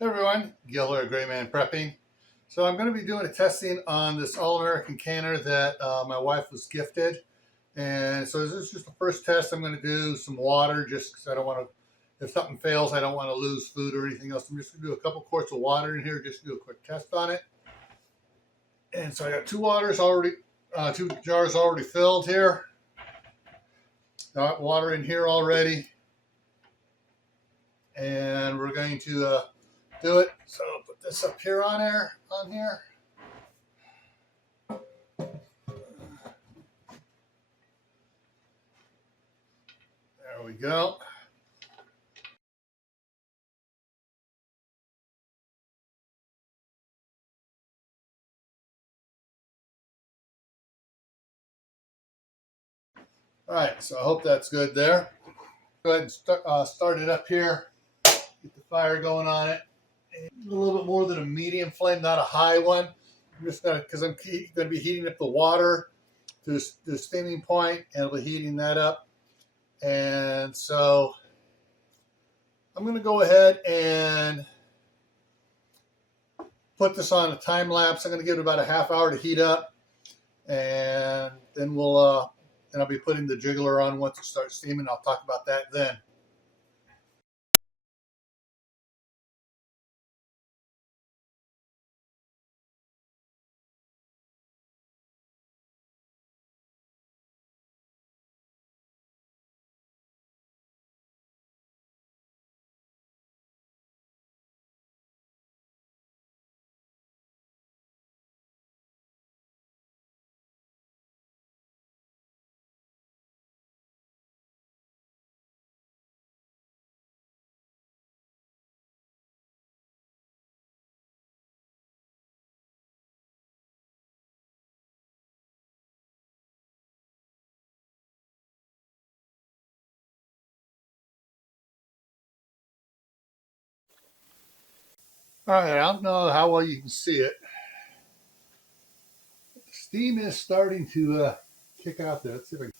Hey everyone, Gil here, Gray Man Prepping. So I'm going to be doing a testing on this All-American canner that my wife was gifted. And so this is just the first test. I'm going to do some water just because I don't want to, if something fails, I don't want to lose food or anything else. I'm just going to do a couple quarts of water in here just to do a quick test on it. And so I got two jars already filled here. Got water in here already. And we're going to do it. So I'll put this up here on here. There we go. All right, so I hope that's good there. Go ahead and start it up here. Get the fire going on it. A little bit more than a medium flame, not a high one. I'm just gonna, because I'm going to be heating up the water to the steaming point, and I'll be heating that up. And so I'm going to go ahead and put this on a time lapse. I'm going to give it about a half hour to heat up, and then I'll be putting the jiggler on once it starts steaming. I'll talk about that then. All right, I don't know how well you can see it. Steam is starting to kick out there. Let's see if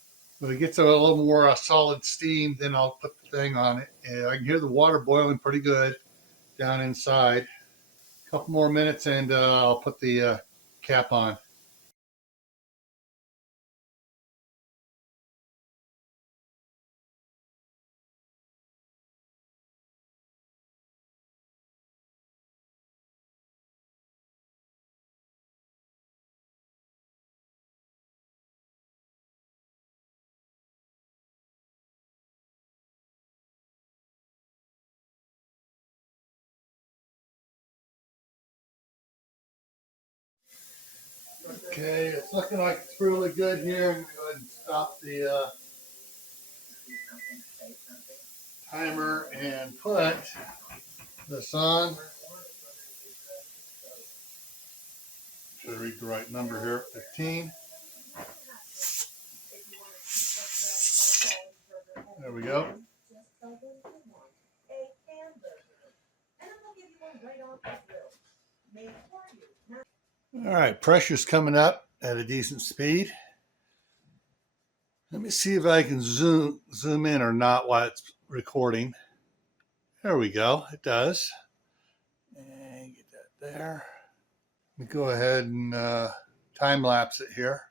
when it gets a little more solid steam, then I'll put the thing on it. And I can hear the water boiling pretty good down inside. A couple more minutes and I'll put the cap on. Okay, it's looking like it's really good here. I'm going to go ahead and stop the timer and put this on. Should read the right number here, 15. There we go. All right, pressure's coming up at a decent speed. Let me see if I can zoom in or not while it's recording. There we go. It does. And get that there. Let me go ahead and time lapse it here.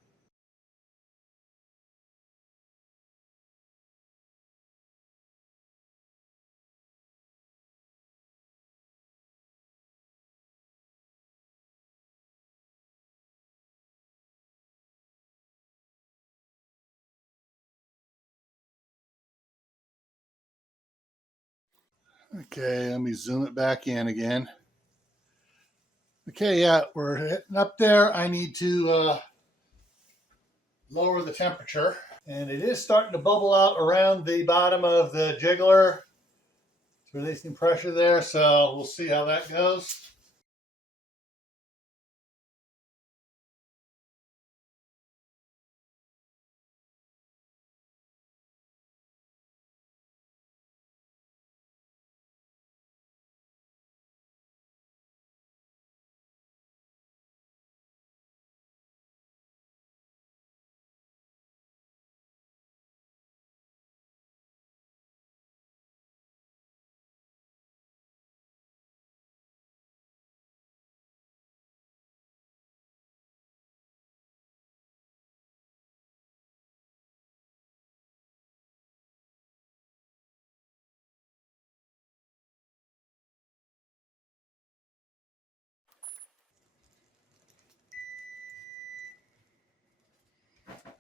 Okay, let me zoom it back in again. Okay, yeah, we're hitting up there. I need to lower the temperature. And it is starting to bubble out around the bottom of the jiggler. It's releasing pressure there, so we'll see how that goes.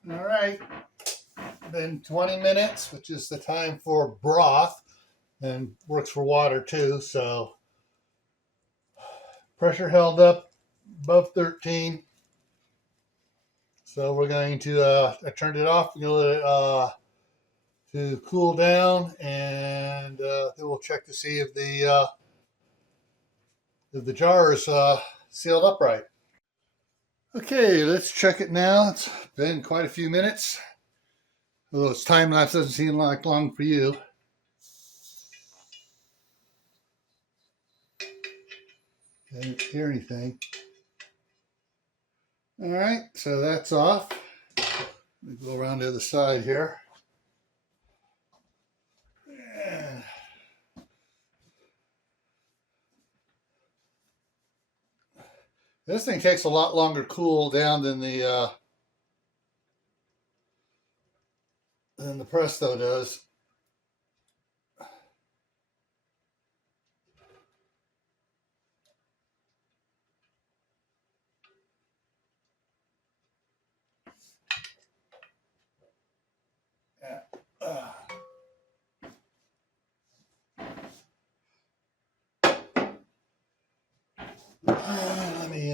All right, been 20 minutes, which is the time for broth, and works for water too. So pressure held up above 13. So we're going to, I turned it off, let it to cool down, and then we'll check to see if the jar is sealed up right. Okay, let's check it now. It's been quite a few minutes. Although it's time lapse doesn't seem like long for you. I didn't hear anything. All right, so that's off. Let me go around to the other side here. And this thing takes a lot longer to cool down than the Presto does. Let me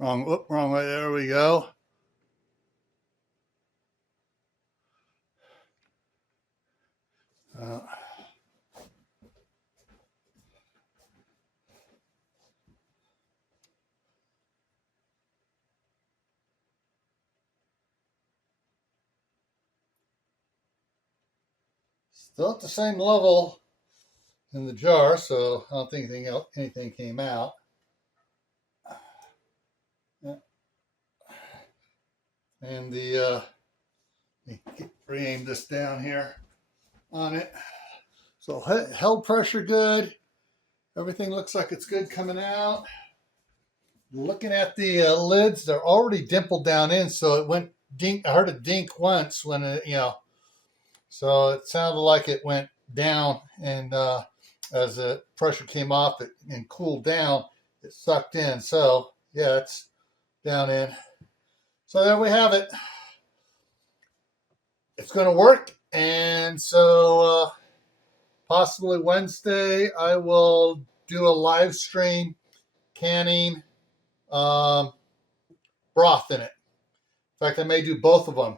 wrong way. There we go. Still at the same level in the jar, so I don't think anything came out. And let me re-aim this down here on it. So held pressure good. Everything looks like it's good coming out. Looking at the lids, they're already dimpled down in, so it went dink. I heard a dink once when it, so it sounded like it went down, and as the pressure came off it and cooled down, it sucked in. So yeah, it's down in. So there we have it. It's going to work, and so possibly Wednesday I will do a live stream canning broth in it. In fact, I may do both of them.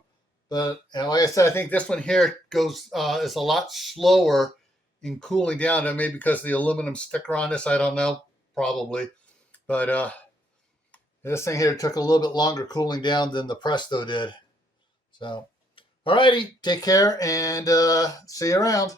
But like I said, I think this one here goes is a lot slower in cooling down. And maybe because of the aluminum sticker on this, I don't know, probably. But this thing here took a little bit longer cooling down than the Presto did. So, all righty, take care and see you around.